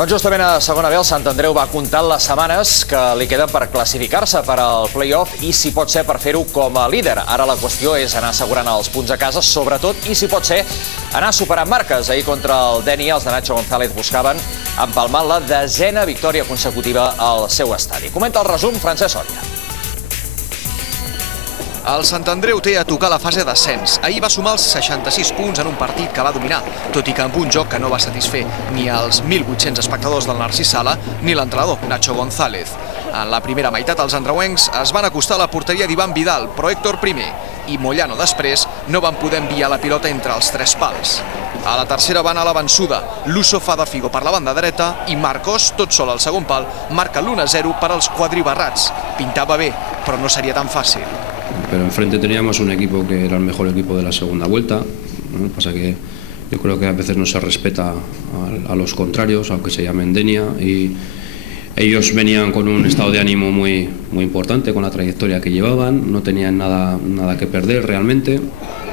Doncs justament a segona B el Sant Andreu va comptant les setmanes que li queden per classificar-se per al play-off i si pot ser per fer-ho com a líder. Ara la qüestió és anar assegurant els punts a casa, sobretot, i si pot ser anar superant marques. Ahir contra el Dénia els de Nacho González buscaven empalmar la 10a victòria consecutiva al seu estadi. Comenta el resum Francesc Soria. El Sant Andreu té a tocar la fase d'ascens. Ahir va sumar els 66 punts en un partit que va dominar, tot i que amb un joc que no va satisfer ni els 1.800 espectadors del Narcís Sala ni l'entrenador Nacho González. En la primera meitat els andreuencs es van acostar a la porteria d'Ivan Vidal, però Héctor primer i Moyano després no van poder enviar la pilota entre els tres pals. A la tercera van a la vençuda. Luso fa de Figo per la banda dreta i Marcos, tot sol al segon pal, marca l'1-0 per als quadribarrats. Pintava bé, però no seria tan fàcil. Pero enfrente teníamos un equipo que era el mejor equipo de la segunda vuelta. ¿No? Pasa que yo creo que a veces no se respeta a los contrarios, aunque se llamen Dénia, y ellos venían con un estado de ánimo muy importante, con la trayectoria que llevaban, no tenían nada que perder realmente.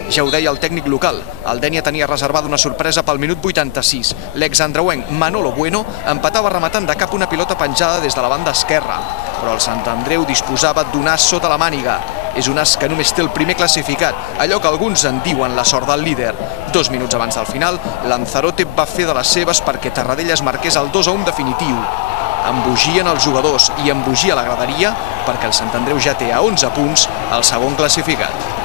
Ja ho deia el tècnic local, el Dénia tenia reservada una sorpresa pel minut 86. L'exandreuenc Manolo Bueno empatava rematant de cap una pilota penjada des de la banda esquerra, però el Sant Andreu disposava d'un as sota la màniga. És un as que només té el primer classificat, allò que alguns en diuen la sort del líder. 2 minuts abans del final, Lanzarote va fer de les seves perquè Tarradellas marqués el 2-1 definitiu. Embogien els jugadors i embogia la graderia perquè el Sant Andreu ja té a 11 punts el segon classificat.